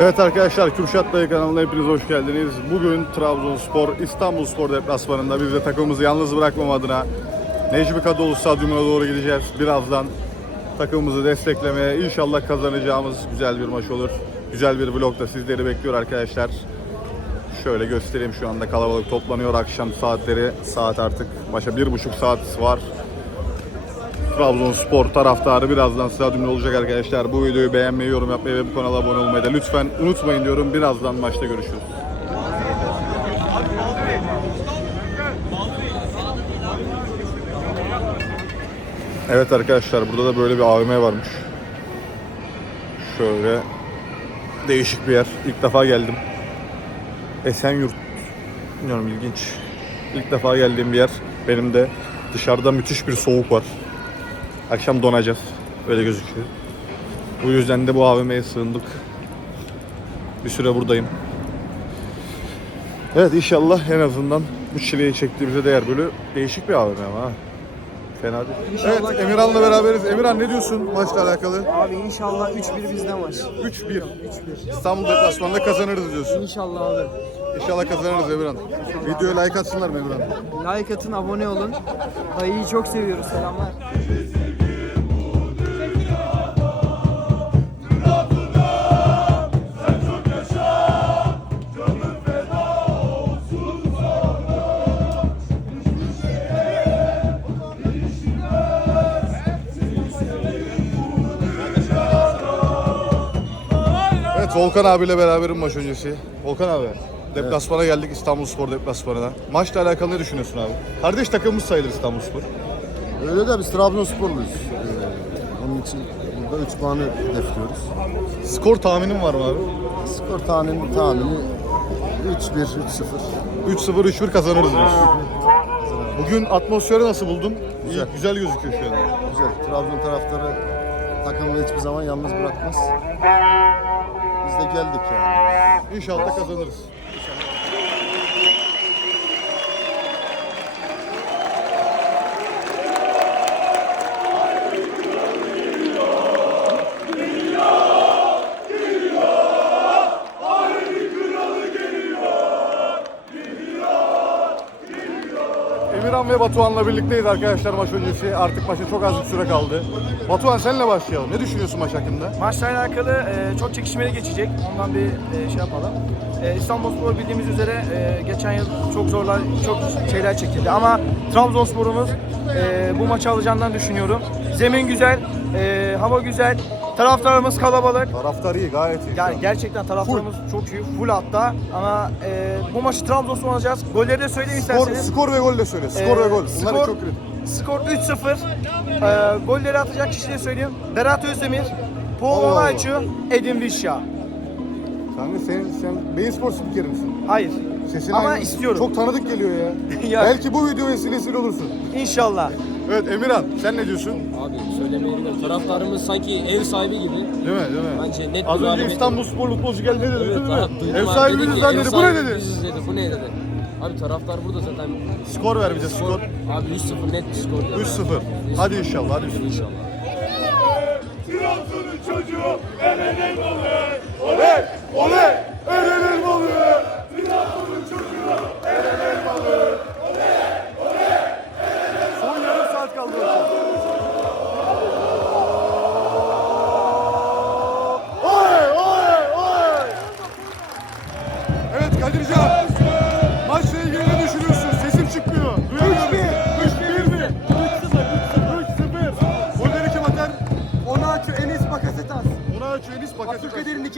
Evet arkadaşlar Kürşat Dayı kanalına hepiniz hoş geldiniz. Bugün Trabzonspor İstanbulspor deplasmanında biz de takımımızı yalnız bırakmam adına Necmi Kadıoğlu Stadyumuna doğru gideceğiz. Birazdan takımımızı desteklemeye inşallah kazanacağımız güzel bir maç olur. Güzel bir vlog da sizleri bekliyor arkadaşlar. Şöyle göstereyim şu anda kalabalık toplanıyor akşam saatleri. Saat artık maça bir buçuk saat var. Trabzonspor taraftarı birazdan stadyumda olacak arkadaşlar. Bu videoyu beğenmeyi, yorum yapmayı ve bu kanala abone olmayı da lütfen unutmayın diyorum. Birazdan maçta görüşürüz. Evet arkadaşlar burada da böyle bir AVM varmış. Şöyle değişik bir yer. İlk defa geldim. Esenyurt. Bilmiyorum ilginç. İlk defa geldiğim bir yer. Benim de dışarıda müthiş bir soğuk var. Akşam donacağız. Öyle gözüküyor. Bu yüzden de bu AVM'ye sığındık. Bir süre buradayım. Evet inşallah en azından bu çileyi çektiğimize değer. Böyle değişik bir AVM ama ha. Fena değil. Evet Emirhan'la beraberiz. Emirhan ne diyorsun maçla alakalı? Abi inşallah 3-1 bizde maç. 3-1. İstanbul deplasmanında kazanırız diyorsun. İnşallah abi. İnşallah kazanırız Emirhan. Videoya like atsınlar mı Emirhan? Like atın, abone olun. Dayıyı çok seviyoruz. Selamlar. Volkan abiyle beraberim maç öncesi. Volkan abi. Deplasmana geldik İstanbulspor deplasmanına. Maçla alakalı ne düşünüyorsun abi? Kardeş takımımız sayılır İstanbulspor. Öyle de biz Trabzonsporluyuz. Ee, onun için burada 3 puanı hedefliyoruz. Skor tahminin var mı abi? Skor tahmini, tahmini 3-1, 3-0. 3-0 3-1 kazanırız diyorsun. Bugün atmosferi nasıl buldun? İyi, Güzel. güzel gözüküyor şu an. Güzel. Trabzon taraftarı takımını hiçbir zaman yalnız bırakmaz. Biz de geldik yani. İnşallah kazanırız. Ve Batuhan'la birlikteyiz arkadaşlar maç öncesi. Artık maça çok az bir süre kaldı. Batuhan senle başlayalım. Ne düşünüyorsun maç hakkında? Maçla alakalı e, çok çekişmeli geçecek. Ondan bir e, şey yapalım. E, İstanbulspor bildiğimiz üzere e, geçen yıl çok zorlar, çok şeyler çekildi. Ama Trabzonspor'umuz e, bu maçı alacağından düşünüyorum. Zemin güzel, e, hava güzel, taraftarımız kalabalık. Taraftar iyi, gayet iyi. Yani gerçekten taraftarımız çok iyi, full hatta. Ama e, bu maçı Trabzonspor alacağız. Golleri de söyleyeyim skor, isterseniz. skor ve gol de söyle. Skor Ee, ve gol. Bunlar skor- çok kritik. Skor 3-0. Ee, golleri atacak kişi de söyleyeyim. Berat Özdemir, Paul Allah Edin Vişya. Kanka sen, sen beyin spor spikeri misin? Hayır. Sesin Ama aynı. istiyorum. Çok tanıdık geliyor ya. Ya. Belki bu video vesilesiyle olursun. İnşallah. Evet Emirhan sen ne diyorsun? Abi söylemeyebilirim. Taraftarımız sanki ev sahibi gibi. Değil mi? Değil mi? Bence net Az bir önce galibiyet. İstanbul Spor futbolcu geldi dedi? Evet, değil mi? Ev abi, sahibi dedi biziz lan ev dedi. Bu ne sahibi dedi? Biziz dedi. Bu ne dedi? Abi taraftar burada zaten. Skor ver bize skor. Abi 3-0 net bir skor. diyor. 3-0. Hadi inşallah hadi 3-0. İnşallah.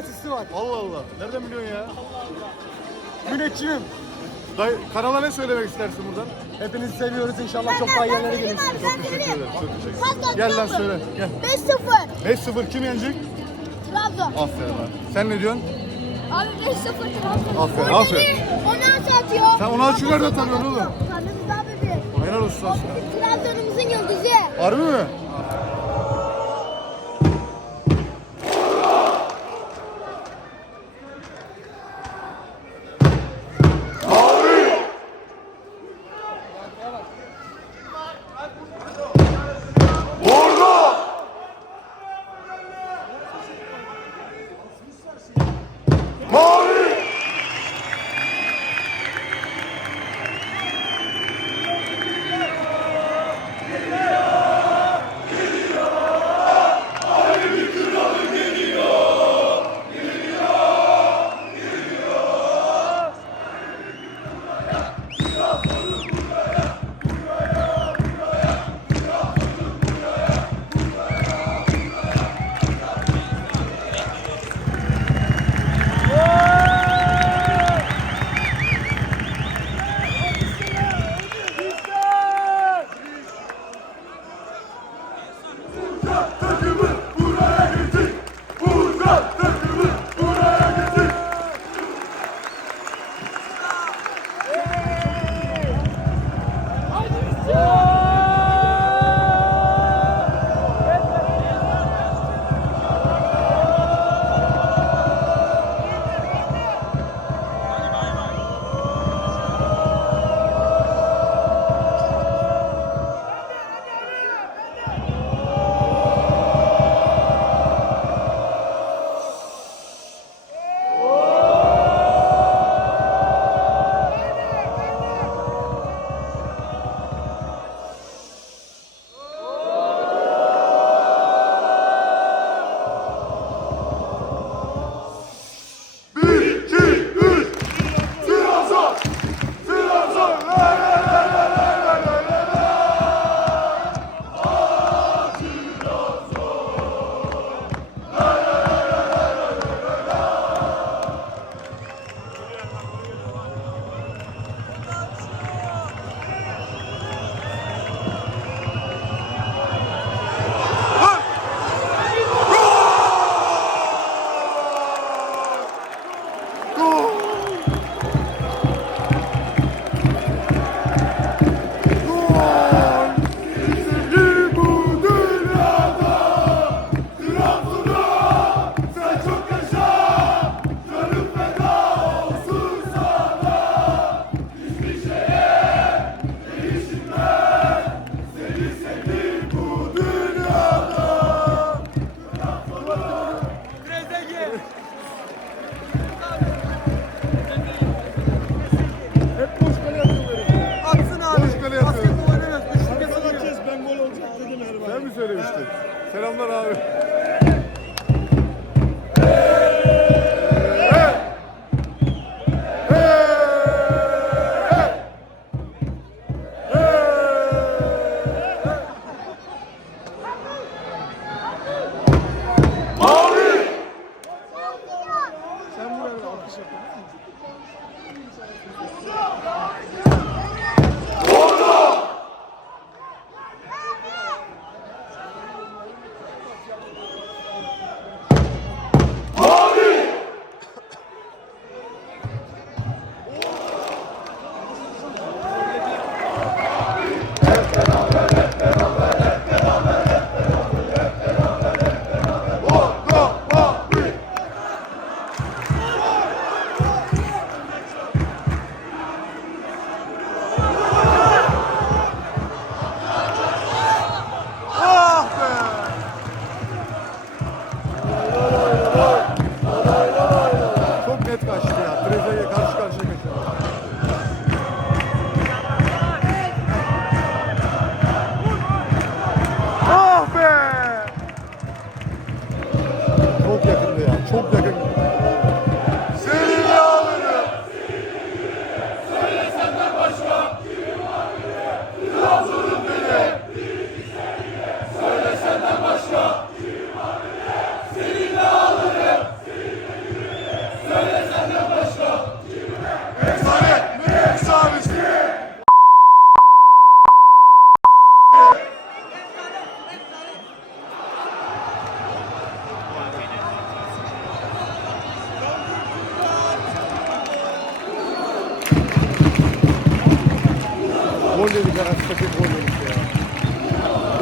Asisti var. Allah Allah. Nereden biliyorsun ya? Müneccimim. Dayı, kanala ne söylemek istersin buradan? Hepinizi seviyoruz. İnşallah çok daha yerlere gelirsiniz. Çok teşekkür ederim. Çok teşekkür ederim. Gel lan söyle. Gel. 5-0 5-0 kim yenecek? Trabzon. Aferin lan. Sen ne diyorsun? Abi 5-0 Trabzon. Aferin, aferin. Onu atıyor. Sen onu açı nereden tanıyorsun oğlum? Tanıdık abi bir. Helal olsun sana. Trabzon'umuzun yıldızı. Harbi mi? 아!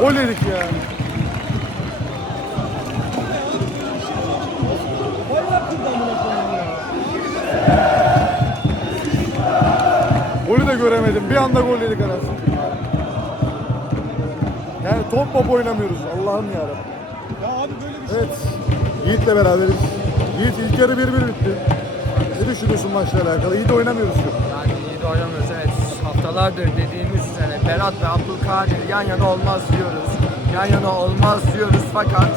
Gol yedik ya. Golü de göremedim. Bir anda gol yedik arasında. Yani top top oynamıyoruz. Allah'ım yarabbim. Ya abi böyle bir şey. Evet. Yiğit'le beraberiz. Yiğit ilk yarı 1-1 bitti. Ne düşünüyorsun maçla alakalı? İyi de oynamıyoruz. Yani iyi de oynamıyoruz evet. Haftalardır dediğimiz üzere Berat ve Abdülkadir yan yana olmaz diyoruz. Yan yana olmaz diyoruz fakat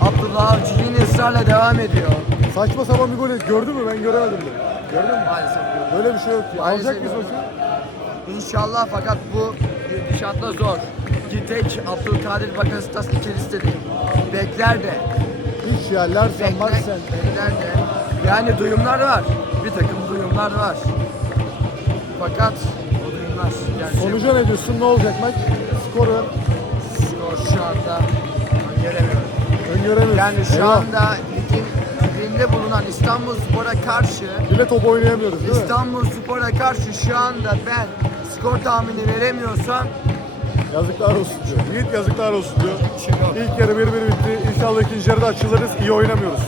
Abdullah Avcı yine ısrarla devam ediyor. Saçma sapan bir gol. Gördün mü? Ben göremedim de. Gördün mü? Maalesef Böyle bir şey yok ki. Maalesef Alacak mıyız maçı? İnşallah fakat bu gidişatla zor. Ki tek Abdülkadir Bakasitas içerisinde değil. Bekler de. Hiç ya. Larsen, Bekler, Marsen. bekler de. Yani duyumlar var. Bir takım duyumlar var. Fakat. Sonuca ne diyorsun? Ne olacak maç? Skoru Skor şu anda göremiyorum. öngöremiyoruz. Yani şu Eyvah. anda ligin dibinde bulunan İstanbul Spor'a karşı Bile top oynayamıyoruz değil mi? İstanbul Spor'a karşı şu anda ben skor tahmini veremiyorsam Yazıklar olsun diyor. Yiğit yazıklar olsun diyor. İlk yarı 1-1 bitti. İnşallah ikinci yarıda açılırız. İyi oynamıyoruz.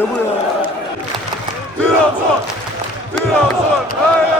İşte bu ya. Trabzon! Trabzon! Hey hey hey! Gol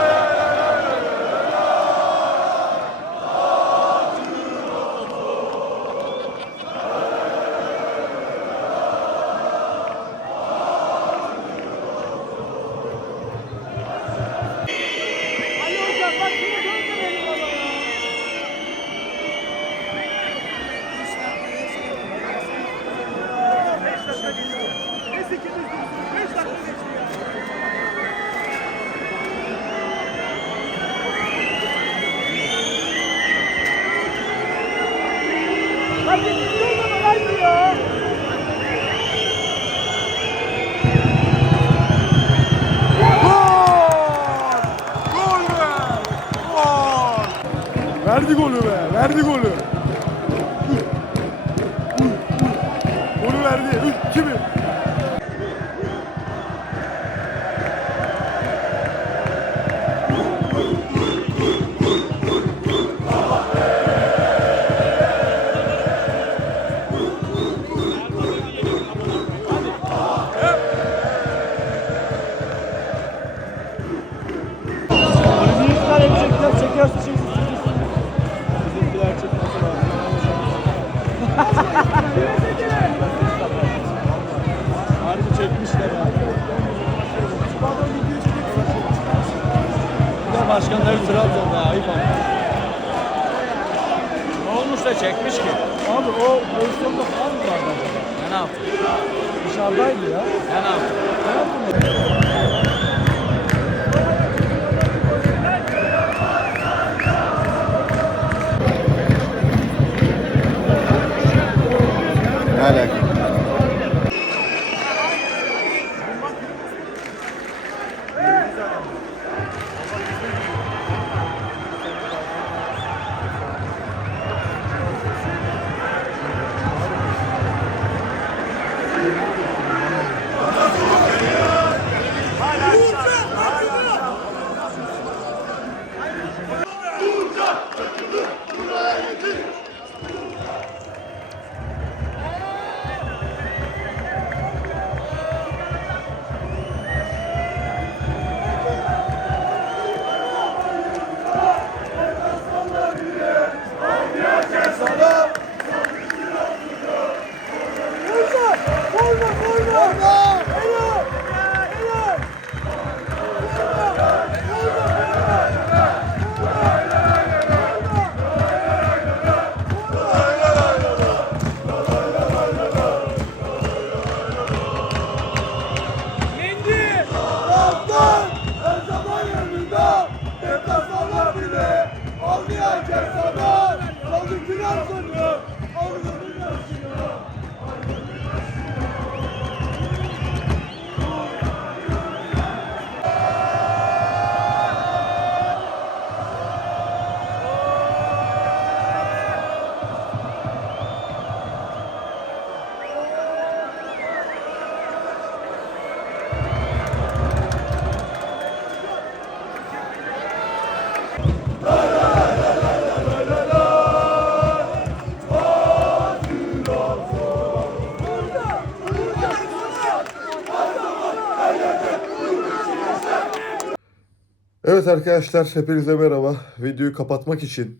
Evet arkadaşlar hepinize merhaba. Videoyu kapatmak için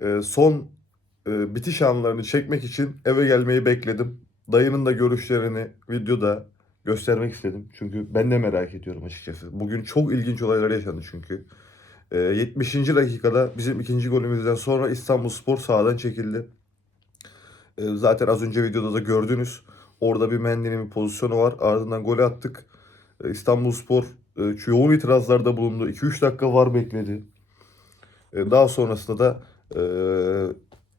e, son e, bitiş anlarını çekmek için eve gelmeyi bekledim. Dayının da görüşlerini videoda göstermek istedim. Çünkü ben de merak ediyorum açıkçası. Bugün çok ilginç olaylar yaşandı çünkü. E, 70. dakikada bizim ikinci golümüzden sonra İstanbul Spor sahadan çekildi. E, zaten az önce videoda da gördünüz. Orada bir Mendy'nin bir pozisyonu var. Ardından golü attık. E, İstanbul Spor e, yoğun itirazlarda bulundu. 2-3 dakika var bekledi. E, daha sonrasında da e,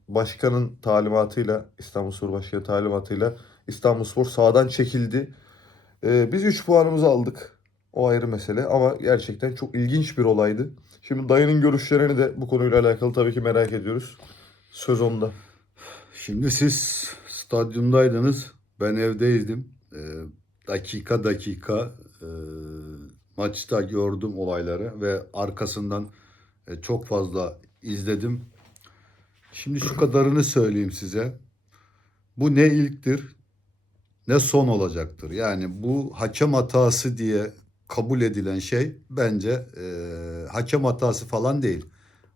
başkanın talimatıyla, İstanbulspor Başkanı talimatıyla İstanbulspor sağdan çekildi. E, biz 3 puanımızı aldık. O ayrı mesele ama gerçekten çok ilginç bir olaydı. Şimdi dayının görüşlerini de bu konuyla alakalı tabii ki merak ediyoruz. Söz onda. Şimdi siz stadyumdaydınız, ben evdeydim. Ee, dakika dakika e, maçta gördüm olayları ve arkasından e, çok fazla izledim. Şimdi şu kadarını söyleyeyim size. Bu ne ilktir ne son olacaktır. Yani bu hakem hatası diye kabul edilen şey bence e, hakem hatası falan değil.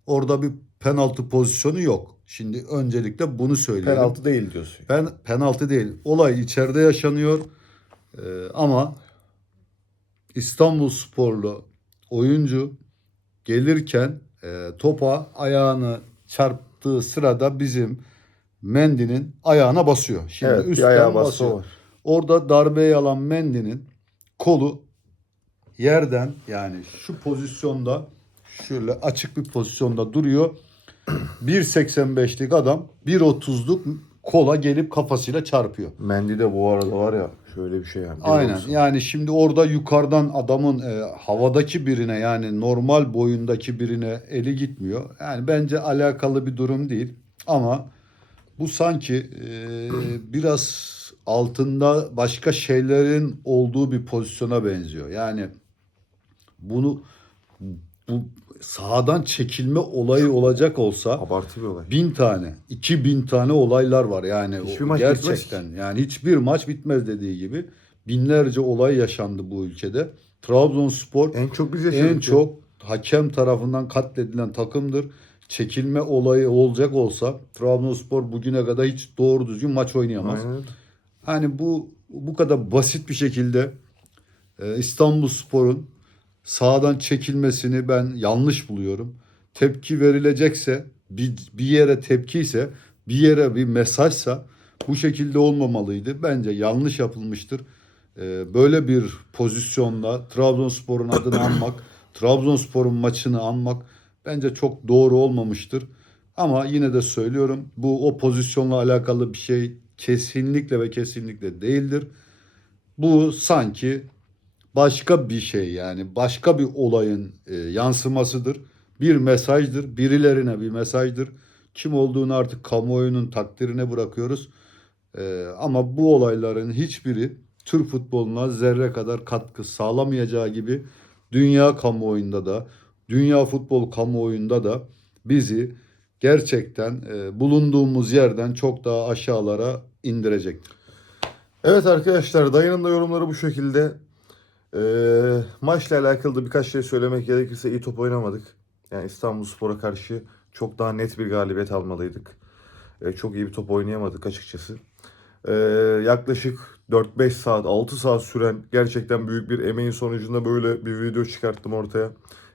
Orada bir penaltı pozisyonu yok. Şimdi öncelikle bunu söyleyelim. Penaltı değil diyorsun. Pen, penaltı değil. Olay içeride yaşanıyor. Ee, ama İstanbul sporlu oyuncu gelirken e, topa ayağını çarptığı sırada bizim Mendy'nin ayağına basıyor. Şimdi Evet, üstten ayağa basıyor. var. Orada darbeyi alan Mendy'nin kolu yerden yani şu pozisyonda şöyle açık bir pozisyonda duruyor. 1.85'lik adam 1.30'luk kola gelip kafasıyla çarpıyor. Mendy de bu arada var ya şöyle bir şey yani. Aynen. Yani şimdi orada yukarıdan adamın e, havadaki birine yani normal boyundaki birine eli gitmiyor. Yani bence alakalı bir durum değil. Ama bu sanki e, biraz altında başka şeylerin olduğu bir pozisyona benziyor. Yani bunu bu sahadan çekilme olayı olacak olsa Abartı bir olay. bin tane, iki bin tane olaylar var yani. Hiçbir O maç gerçekten yani hiçbir maç bitmez dediği gibi binlerce olay yaşandı bu ülkede. Trabzonspor En çok biz en çok hakem tarafından katledilen takımdır. Çekilme olayı olacak olsa Trabzonspor bugüne kadar hiç doğru düzgün maç oynayamaz. Aynen. Hani bu bu kadar basit bir şekilde e, İstanbulspor'un sağdan çekilmesini ben yanlış buluyorum. Tepki verilecekse bir, bir yere tepki ise bir yere bir mesajsa bu şekilde olmamalıydı. Bence yanlış yapılmıştır. E, böyle bir pozisyonda Trabzonspor'un adını anmak, Trabzonspor'un maçını anmak bence çok doğru olmamıştır. Ama yine de söylüyorum bu o pozisyonla alakalı bir şey kesinlikle ve kesinlikle değildir. Bu sanki başka bir şey yani başka bir olayın e, yansımasıdır. Bir mesajdır, birilerine bir mesajdır. Kim olduğunu artık kamuoyunun takdirine bırakıyoruz. E, ama bu olayların hiçbiri Türk futboluna zerre kadar katkı sağlamayacağı gibi dünya kamuoyunda da, dünya futbol kamuoyunda da bizi gerçekten e, bulunduğumuz yerden çok daha aşağılara indirecektir. Evet arkadaşlar dayının da yorumları bu şekilde. Ee, maçla alakalı da birkaç şey söylemek gerekirse iyi top oynamadık. Yani İstanbulspor'a karşı çok daha net bir galibiyet almalıydık. Ee, çok iyi bir top oynayamadık açıkçası. Ee, yaklaşık 4-5 saat, 6 saat süren gerçekten büyük bir emeğin sonucunda böyle bir video çıkarttım ortaya.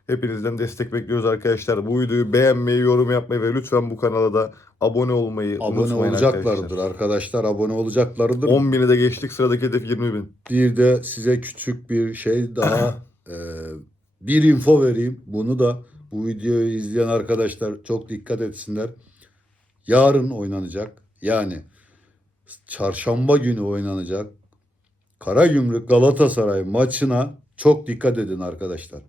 Hepinizden destek bekliyoruz arkadaşlar. Bu videoyu beğenmeyi, yorum yapmayı ve lütfen bu kanala da abone olmayı Abone unutmayın olacaklardır arkadaşlar. arkadaşlar. Abone olacaklardır. 10 bini de geçtik sıradaki hedef 20 bin. Bir de size küçük bir şey daha e, bir info vereyim. Bunu da bu videoyu izleyen arkadaşlar çok dikkat etsinler. Yarın oynanacak yani çarşamba günü oynanacak Karagümrük Galatasaray maçına çok dikkat edin arkadaşlar.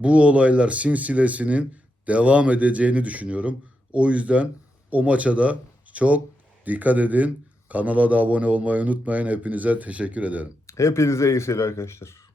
Bu olaylar sinsilesinin devam edeceğini düşünüyorum. O yüzden o maça da çok dikkat edin. Kanala da abone olmayı unutmayın. Hepinize teşekkür ederim. Hepinize iyi seyirler arkadaşlar.